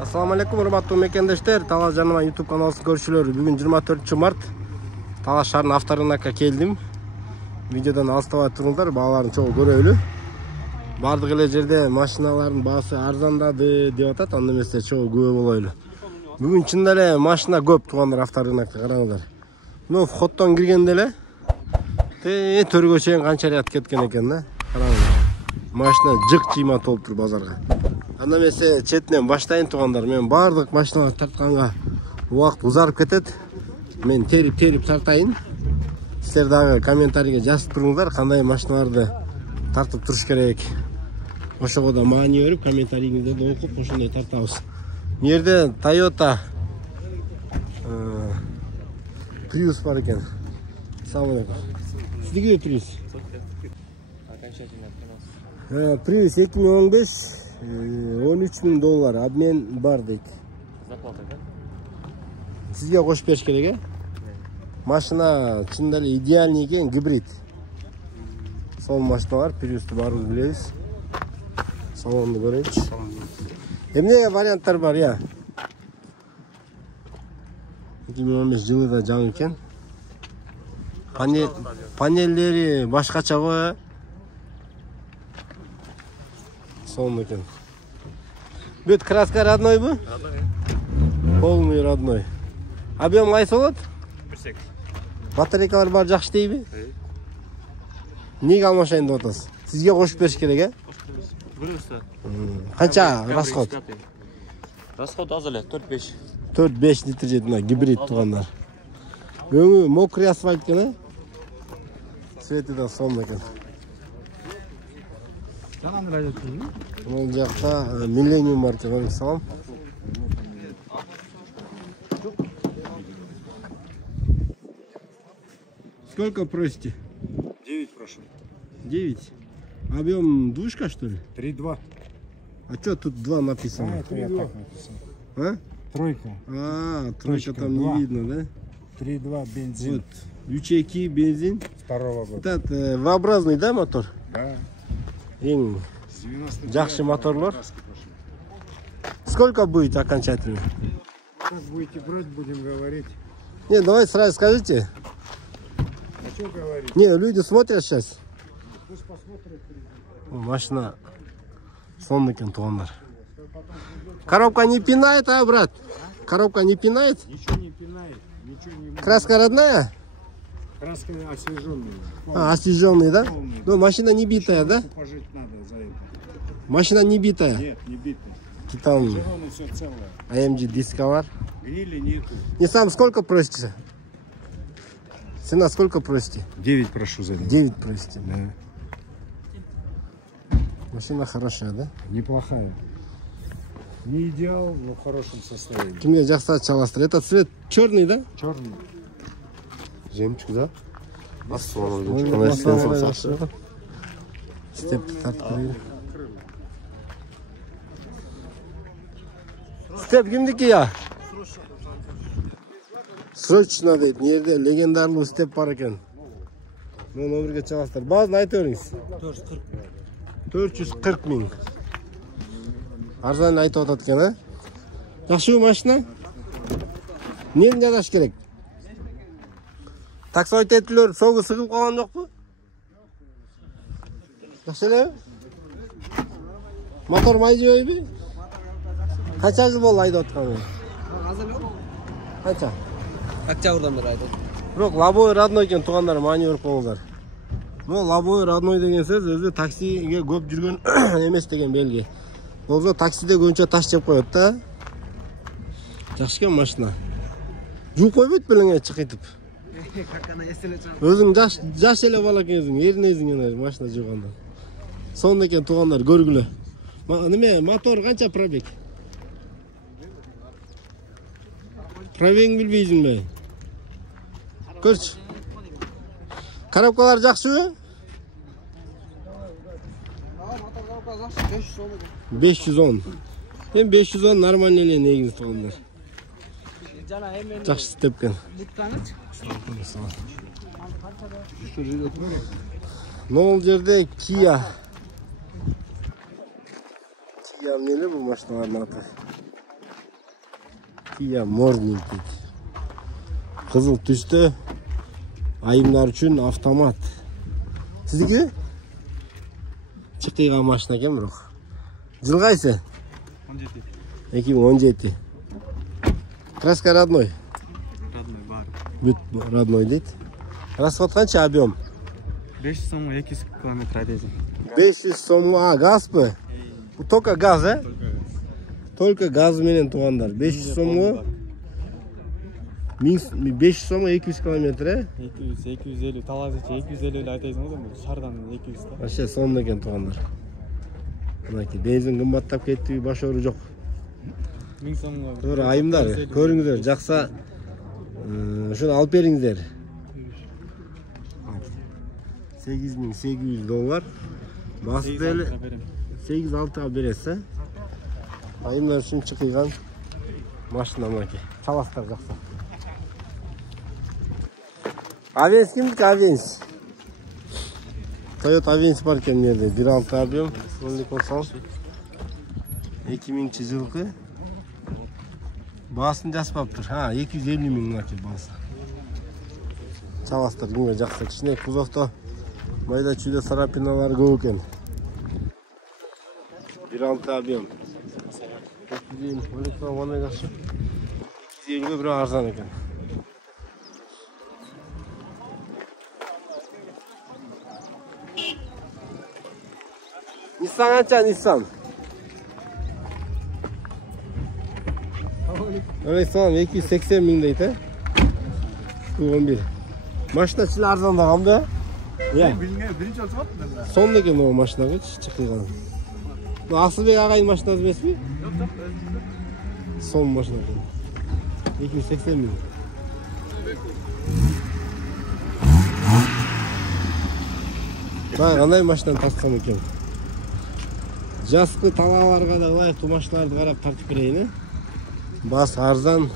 Assalamu alaikum урматтуу мекендештер. Талас жаныма YouTube каналыбызды көрүүчүлөр. Бүгүн 24 март. Талас шаарынын авторынакка келдим. Видеодон алыстабай туруңдар, бааларын чогуу көрөлү. Бардык эле жерде машиналардын баасы арзандады деп атат, анда эмесе чогуу күбө болойлу. Бүгүн чында эле машина көп туугандар авторынакка, караңыздар. Мына входдон киргенде эле төргө чейин канча ряд кеткен экен да. Караңыздар. Машина жык-жыйма толуп тур базарга. Анда эмесе четинен баштайын туугандар. Мен бардык машиналарды тартканга убакыт узарып кетет. Мен терип тартайын. Силер дагы комментарийге жазып туруңдар, кандай машиналарды тартып туруш керек. Ошого да маани берип, комментарийиңиздерди окуп, ошондой тартабыз. Бу жерде Toyota Prius бар екен. Assalamu alaikum. Сиздики Prius? Prius 2015 $13.000 обмен бар дейт. Заплата, да? Сизге кошуп бериш керек, Машина чында эле идеальный экен, гибрид. Сол машиналар, Prius'ты баарыбыз билебиз. Салонду көрөйүнчү. Эмне варианттар бар, 2015 жылы да жаңы экен. Панелдери башкача го. Сол экен. Бүт краска родной бу? Родной. Полный родной. Объем кайсы болот? 1.8. Батарейкалар бар жакшы дейби? Неге алмашайын деп атасыз? Сизге кошуп бериш керек, Бөлөсө. Канча расход? Расход аз эле, 4-5. 4-5 литр жетина гибрид туугандар. Өңү мокрый асфальт экен, Цвети да сол экен. Бул жакта Millennium бар экен, салам. Сколько просите? 9 прошу. 9. Объем двушка, что ли? 3,2. А что тут 2 написано? Это я так написал. А? Тройка. Тройка там 2. не видно, да? 3,2 бензин. Вот. Ячейки, бензин. Второго года. Этот V-образный, да, мотор? Да. Ең С 99 жақсы моторлар. краски пошли. Сколько будет окончательно? Как будете брать, будем говорить. Не, давайте сразу скажите. А что говорить? Не, люди смотрят сейчас. Пусть посмотрят. Машина сонный екен туғандар. Коробка не пинает, брат? Коробка не пинает? Ничего не пинает. Ничего не... Краска родная? Краска освеженная. Освеженный, да? Полный. Ну, машина не битая, да? Пожить надо за это. Машина не битая. Нет, не битый. Там Освеженный, все целое. AMG диска бар. Гнили нету. Не сам сколько просите? Цена сколько просите? 9 прошу за это. 9 просите. Да. Машина хорошая, да? Неплохая. Не идеал, но в хорошем состоянии. Кимге жақсы çalастыр. Это цвет черный, да? Черный. Жемчуг, да? Степ тартып. Степ кимдики, Срочно дейт. Мына жерде легендарлуу степ бар экен. Муну бирге çalастыр. Баазын айтып бериңиз. 440 миң. Арзан айтып атат экен, Жакшыбы машина? Эмнени жасаш керек? Таксоид этүүлөр согу сыгып калган жокпу? Жакшы элеби? Мотор май жебейби? Канча жыл болду айдап атканы? Канча? Октябрдан бери айдап. Бирок лобой родной экен туугандар, маани берип коюңуздар. Бул лобой родной деген сөз өзү таксиге көп жүргөн эмес деген белги. Болсо таксиде көбүнчө таш жеп коет да. Жакшы экен машина. Жууп койбойт белең чыкытып. Өзүң жаш эле бала экенсиң, эринесиң машина жууганда. Сонун экен туугандар, көргүлө. Неме, мотор канча пробег? Пробегин билбейсиңби? Көрчү. Коробкалар жакшыбы? 510. Эми 510 нормально эле негизи туугандар. Жакшы степкен. Нол жерде Kia. Kia эмнеле бул машиналардын аты? Kia Morning deydi. Kızıl түсті. Айымдар үшін автомат. Сіздікі? Чықиған машина екен бірақ. Жыл қайсы? 2017. Краска родной. Родной дейді. Расход қанша объем? 500 сомға 200 километр айдайсың. 500 сомға газ бі? Bu только gaz, he? Только gaz menen tuğanlar. 500 somga 500 somga 200 kilometre. 200, 250, талазыча 250 айдайсың ғой, шардан 200 та. Вообще сонун экен туғандар. Мынакей бензин кымбаттап кетти, баш оору жок. 1000 сомго. Туура айымдар, көрүңүздөр, жакса ушуну алып бериңиздер. $8800. Басы деле 8-6 бересіз. Айымдар үшін чықиған машина мынакей. Чаластар жақсы. Авенс кімдікі? Авенс. Toyota Авенс бар екен мерде. 1.6 объем. 2000 жылғы. Басын жаспап тұр. 250 000 мынакей басы. Чаластар кімге жақсы. Кішіне кузовта майда чүйде сарапиналар көп екен. 1.6 объем. 250 bir arızan ekan. Nissan qancha Nissan? Aleyküm 280 ming deydi. 11. Maşina çile arzandağam da. Ya. Birinci olsa Son ekan o maşina chiqgan. Bu Asılbek ağayın maşinası emas mi? Son maşina. 280 ming. Qanday maşinani topsam ekan? Jaskı talalarga da ылайыктуу машиналарды карап тартып берейин. Бас арзан,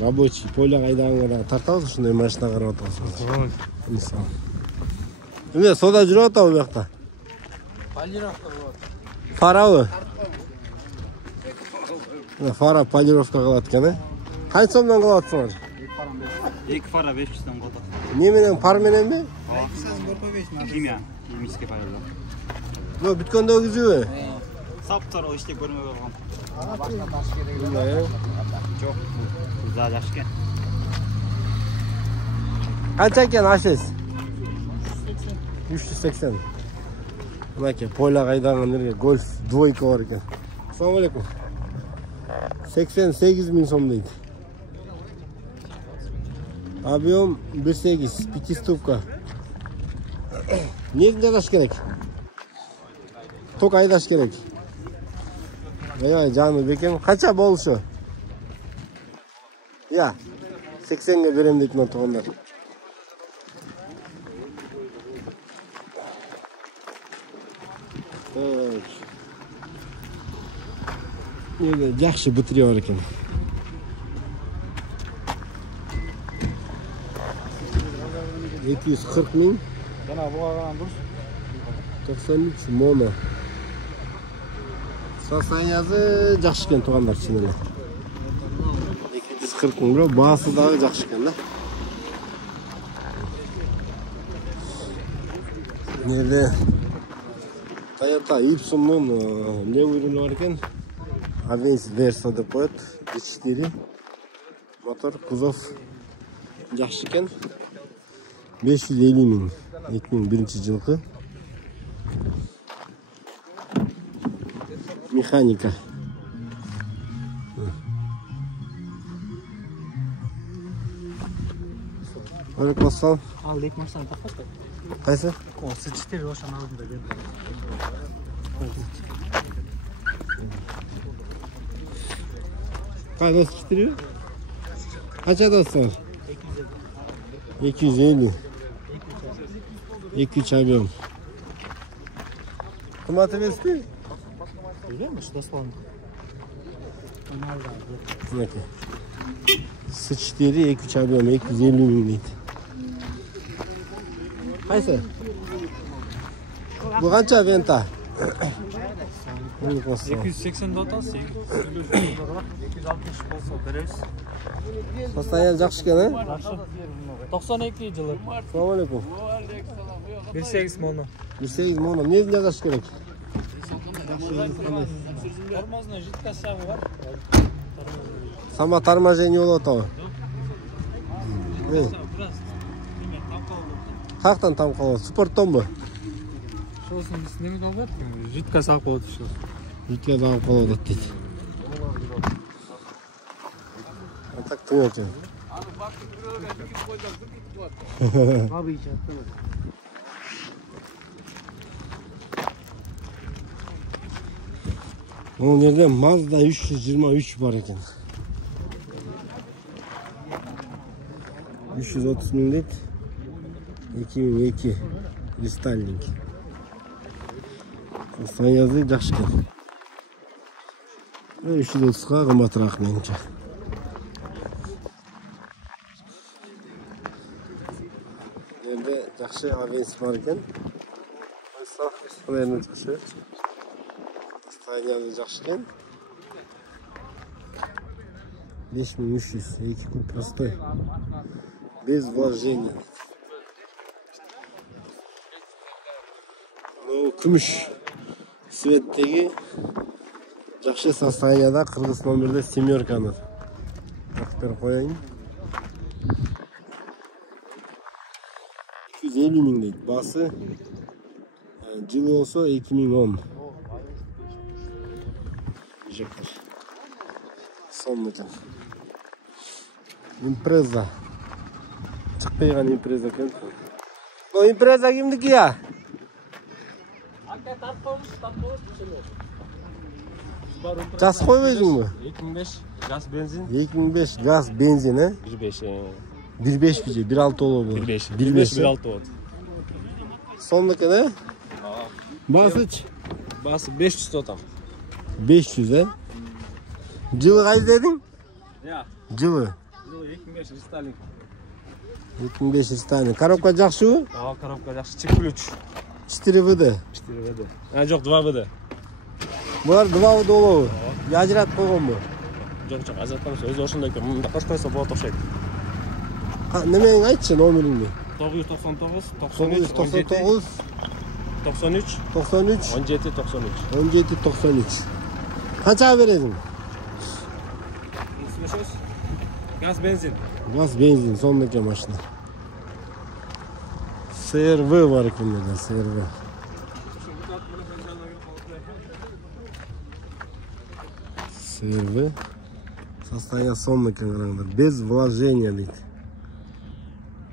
рабочий поля айдагanga да тартабыз, ушундай машина карап атабыз. Мисалы. Эмне сода жүрүп атабы bu жакта? Полировка вот. Farabı. Fara polirovka kılat ekan. Kaç somdan kılatsınlar? 2 fara 500 сом кылат. Ne menen par menen mi? Химия, химический полиров. Bu bütkonda özü. Saptor o işte görmeye kalkam. Başka taş gerekiyor. Çok güzel yaşken. Kaç eken aşız? 380. Mınakey poyla kaydagan nerge golf двойка var ekan. Assalomu alaykum. 88 000 so'm deydi. Объем 1.8, 5 stupka. Neden aydash kerak? Tok aydash kerak. Voy canım bekem, qancha bo'lishi? Ya, 80 ga berem deyman to'g'onlar. Yaxshi bitiriyor ekan. $240 000. Yana bu ağadan dur. 93 mono. Sostaniyasi yaxshi ekan to'g'onlar chinini. 240 000 bro, basi da yaxshi ekan da. Nerede? Toyota Ipsum'un ne ürünü var ekan? Avens Verso deb qo'yadi. 3.4 motor, kuzov yaxshi ekan. 550 000. 2001-yilgi. Mexanika. Aleyküm assalam. Aldık maşını takat. Qaysi? O sıçtı roşan aldım da geldi. Kaç dost getiriyor? Kaça dost var? 250. 2 объем. Kımmatı versin. Öyle mi? Şu da son. Bakın. Sıçteri 2 объем 250 000 deydi. Qaysi? Bu qancha venta? Bunu koysa. 280 atasiz. 260 болсо беребиз. Sostoяние жакшы экен, э? Жакшы. 92 жылы. Assalomu alaykum. 18 мыңы. 18 мыңдан эмнесин жасаш керек? Тормозный жидкостягы бар. Сама торможение болот атабы. Biraz Каяктан там калат? Спорттонбу? Şolsun biz neме калат? Жидкость алып коет ушул. Жидке дагып калып атат дейт. Так тыңап жан. Abi içeride. Onun yerде Mazda 323 бар екен. 330 мың дейт. 2002 рестайлинг. Состояниясы жакшы экен. 330га кымбатыраак менимче. Жерде жакшы авенс бар экен. Состояниясы жакшы. Состояниясы жакшы экен. 5300, 2 куб простой. Без вложения. Ну, күмүш цветтеги жакшы состоянияда кыргыз номерде семерканы тактырып коеюн. 250 мың дейт. Басы жылы болсо 2010. Жектер. Сонун экен. Импреза. Чыкпайган импреза экен. Бул импреза кимдики я? Gaz koymuyorsun mu? 2005 gaz benzin. 2005 gaz benzin he? 15. 1.5 bice 1.6 olur bu. 15. 1.5 1.6 oldu. Sondaki ne? Basıç. Bası 500 totam. 500 he? Cılı kaç dedin? Ya. Cılı. Yılı 2005 Stalin. 2500 tane. Коробка жақсы mı? Aa, коробка жақсы. Чек ключ. 4 vd. 4 vd. Ha жоқ 2 vd. Bunlar 2 vd olur. Ajrat koygan mı? Жоқ жоқ ажыратамыз. Өзі ошондой экен. Мында кош койсо болот окшойт. Немен айтшы номеріңді? 999 93 999 93 93 17 93. 17 93. Kaça veresin? Слышишь? Gaz benzin. Gaz benzin sondaki maşına. CRV var ekranlarda CRV. CRV. Состояние sondaki ekranlarda. Без вложения deydi.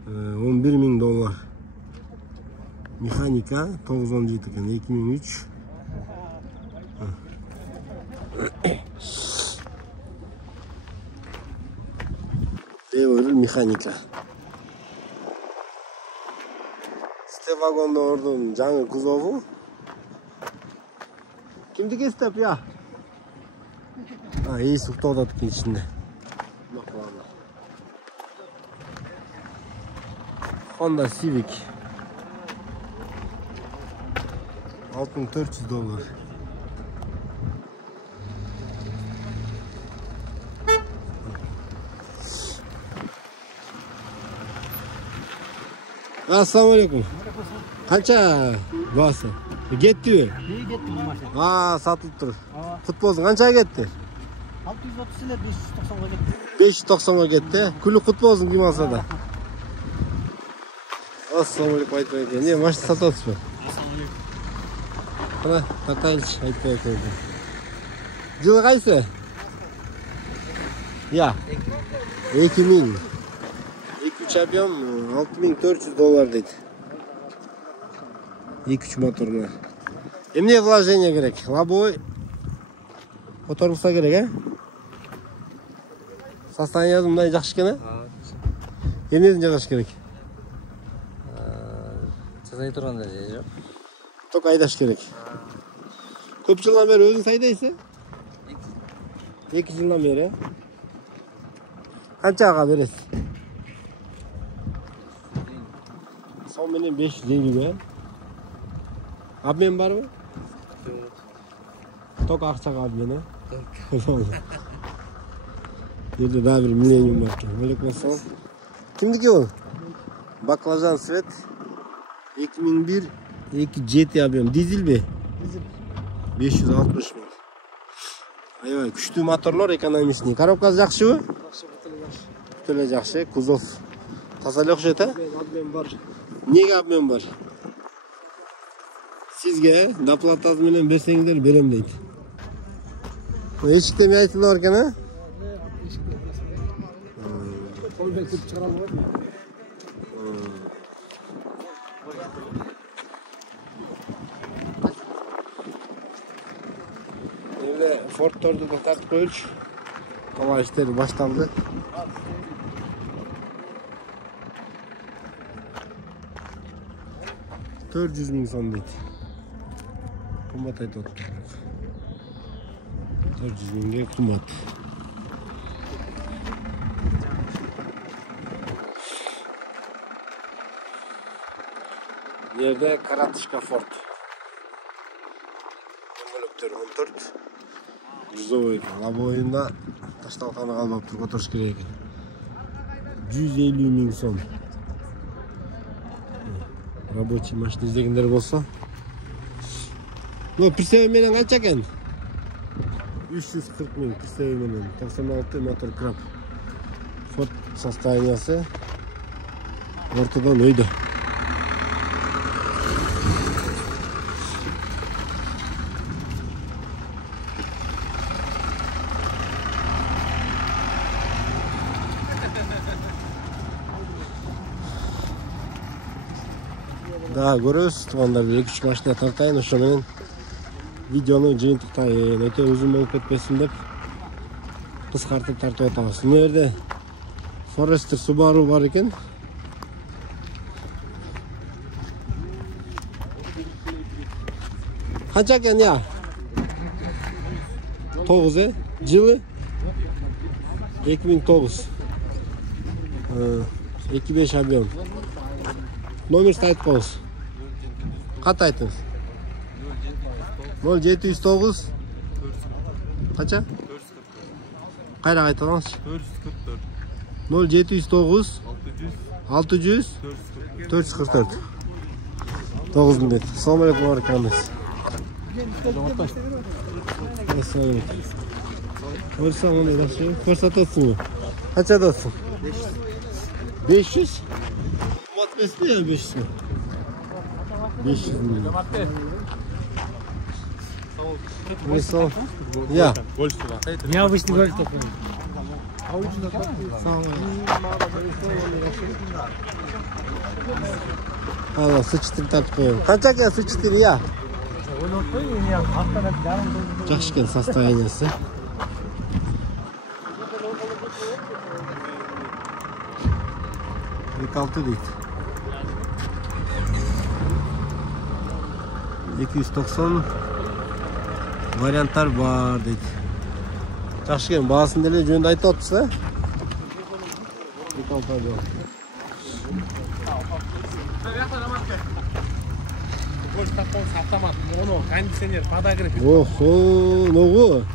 11.000 dolar. Mexanika 917 ekan 2003. Devir mexanika. Step vagonda ordun жаңы kuzovu. Kimdiki step ya? Ha, iyi sıktı odadık içinde. Honda Civic. 6400 dolar. Assalamu alaikum. Qancha bası? Ketdi mi? Neyi getdi bu maşın? Ha, satılıp tur. Futbolsun qancha ketdi? 630 ile 590'a getdi. 590'a ketdi. Kulli qut bolsun kim olsa da. Assalamu alaikum aytib ekan. Ne, maşın satyapsizmi? Qana, tartaylik aytib ekan. Yılı qaysi? Ya. 2000. 2-3 yapıyorum 6400 dolar dedi. 2-3 motoruna. Emniyet вложение gerek. Лобовой oturursa gerek he? Состояниясы мындай жакшы экен э? Эмнесин жасаш керек? Жасай турганда же жок. Только айдаш керек. Көп жылдан бери өзүң айдайсың? 2 жылдан бери. Канчага бересиз? Son benim 550 be. Abim var mı? Tok akçak abi beni. Yerde daha bir milenyum var ki. Aleyküm selam. Kimdiki o? Baklajan Svet. 2001 GT yapıyorum. Dizel mi? Dizel. 560 bin. Ayvay, күчтүү моторлор экономичный. Коробкасы жакшыбы? Бүтөлө жакшы. Кузов таза эле окшойт, а? Обмен бар. Эмнеге обмен бар? Сизге доплатасы менен берсеңиздер берем дейт. Эшикте эмне айтылып бар экен, а? Колбек деп чыгара албайт. Ford'tordu da tartып koyulmuş. Hava işleri başlandı. $400.000 son deydi. Kımbat aydı ottu. 400.000'ge kımbat. Yerde Karatışka Ford. Ömürlüktür 14. Грузовой лобовойында ташталганы калбаптыр, которуш керек экен. 150.000 сом. Рабочий машина издегендер болсо. Ну, присеби менен канча экен? 340.000 присеби менен. 96 мотор краб. Форд состояниясы ортодон өйдө. Да, көрөсүз туугандар, 2-3 машина тартайын, ошо менен видеону жыйынтыктайын. Өтө узун болуп кетпесин деп кыскартып тартып атабыз. Мына жерде Forester Subaru бар экен. Канча экен я? 9, жылы 2009. 2.5 объем. Номерди айтып коюңуз. Ката айтыңыз. 0709 Қанша? Қайра айтыңызшы. 0709 600 444. 9 бет. Assalomu alaykum arkadaşlar. Assalomu alaykum. Ko'rsam uni yaxshi. Ko'rsatasizmi? Qanchada olsin? 500. Matbesmi ya 500 mi? 500 mi? Mesela ya. Необычный гольф такой. Hala sıçtır tartmayalım. Kaç ya sıçtır ya? Жақшкен состояниесі. Rekалтı дейді. 290 варианттар бар дейді. Жақшкен бағасын деле жөнді айтып отырсыз, а? Rekалтı бар. Кондиционер, подогрев. Охо, ногу.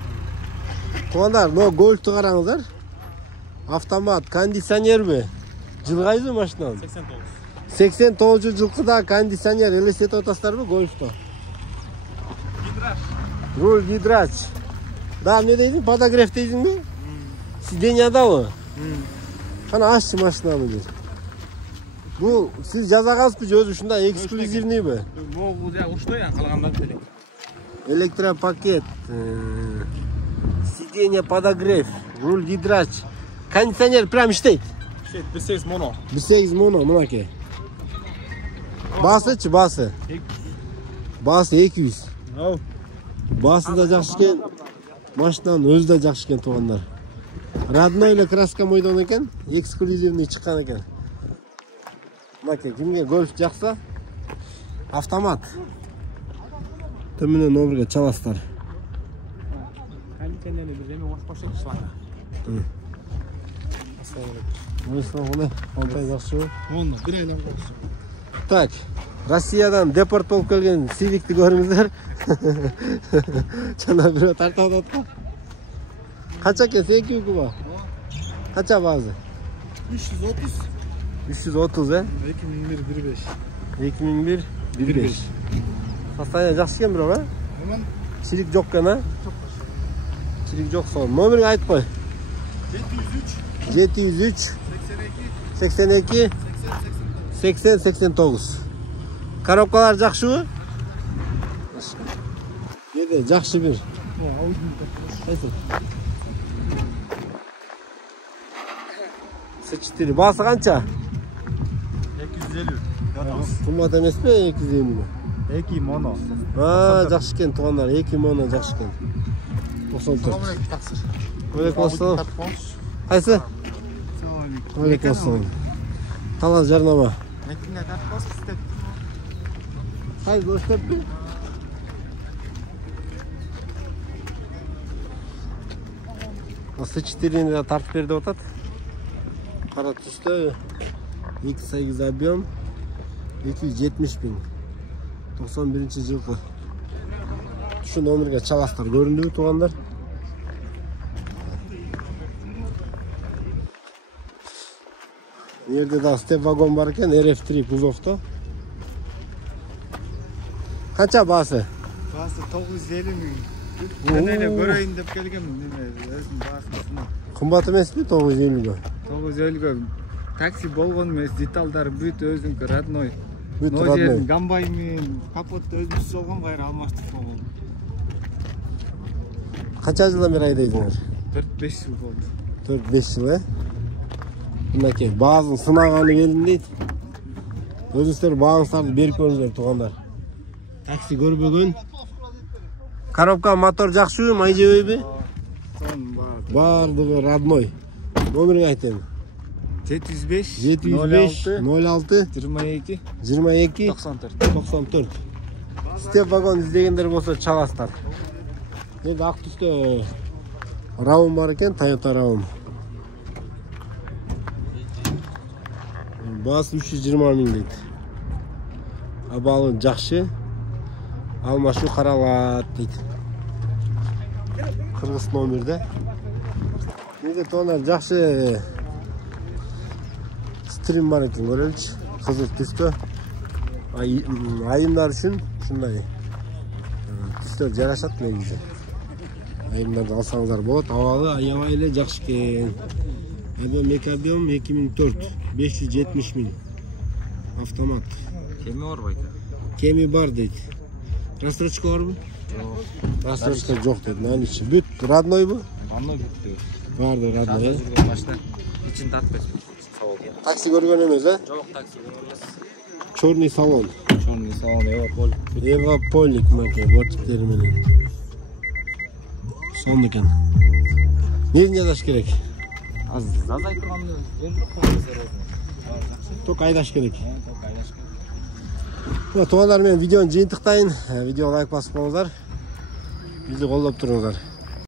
Туғандар, но гольфті қараңыздар. Автомат, кондиционер бе? Жыл қайсы машинаның? 89 жылқыда кондиционер елестетіп отырсыздар бе гольфті? Руль гидрач. Да, не дейсің? Подогрев дейсің бе? Сиденьяда бе? Қана ашшы машинаны дейді. Bu siz yazağız bir özü şunda ekskluzivni mi? Bu ya uçtu ya kalgandan beri. Elektropakет, сиденье подогрев, руль гидрач, кондиционер прям işteydi. 1.8 mono. 1.8 mono mınaki. Basıçı bası. Bası 200. Bası da жақшыкен, машинanın özü de жақшыкен туғанlar. Родной ile краска мойдан екен, ekskluzivni çıkan екен. Мынакей, кимге гольф жақса, автомат. Төмінен номерге чаластар. Кондиционерni bir remi boş işlanga. Assalomu alaykum. Qanday yaxshimi? Onu bir aylan qo'yish. Так. Россиядан депорт болуп келген Civic'ти көрүңүздөр. Жана бирөө тартып атат. Канча экен секи куба? Канча баазы? 330. 330 э? 2001 2001 15. Состояние жакшы экен бирок, э? Hemen Чирик жок экен, э? Чирик жок сон. Номерин айтып кой. 703 82 80 89. Коробкалар жакшыбы? Еде жакшы бир. Кайсы? С4 баасы канча? 250. Кымбат эмеспи 250? 2 моно. Жакшы экен туугандар, 2 моно жакшы экен. 94. Алейкум ассалам. Кайсы? Алейкум ассалам. Талас жарнама. Кайсы көчтөппү? С4-ни да тартып бер деп атат. Кара түстө X8 объем 270 000. 91-жылкы. Şu номерге чаластар көрүндүбү туугандар? Жерде да степ вагон бар экен, RF3 кузовто. Канча баасы? Bası 950 bin. Ben öyle göreyim de gelgenim. Özüm basmasına. Кымбат эмеспи 950 950 taksi болған емес, деталдары бүт өзүнкү родной. Бүт Но родной. жердин гамбай менен капотты өзүмүз болгон, кайра алмаштык болгон. Канча жылдан бери айдайсыңар? 4-5 жыл болду. 4-5 жыл, э? Мынакей баазын сынаганы келин дейт. Өзүңүздөр бааңыздарды берип көрүңүздөр туугандар. Такси көрбөгөн. Коробка, мотор жакшыбы, май жебейби? Сон бар. Бардыгы родной. Номерин айтайын. 705 705 06 22 22 94. 94. Степ вагон издегендер болсо чаластар. Енді ақ түсті Raum бар екен, Toyota Raum. Басы 320 000 дейді. Абалы жақшы. Алмашу қаралат дейді. Қырғыз номерде. Неде тонар жақшы стрим бар екен, көрелікші. Қызыл түсті. Айымдар үшін шындай түстер жарашат негізі. Айымдарды алсаңыздар болады. Авалы аябай эле жакшы экен. Объем 2004 570 000. Автомат. Кеми бар байка? Кеми бар дейт. Рассрочка барбы? Рассрочка жок дейт. Наличие. Бүт родной бу? Анно бүттү. Барды родной. Жүргөн башта ичин тартпайсың. Такси көргөн эмес, э? Жок, такси эмес. Чорный салон. Чорный салон Европол. Европолик мынакей бортиктери менен. Сонун экен. Нени жазаш керек? Азай турганды өндүрүп койгонсуз. Ток айдаш керек. Ток айдаш керек. Туугандар, мен видеону жыйынтыктайын. Видео лайк басып коюңуздар. Бизди колдоп туруңуздар.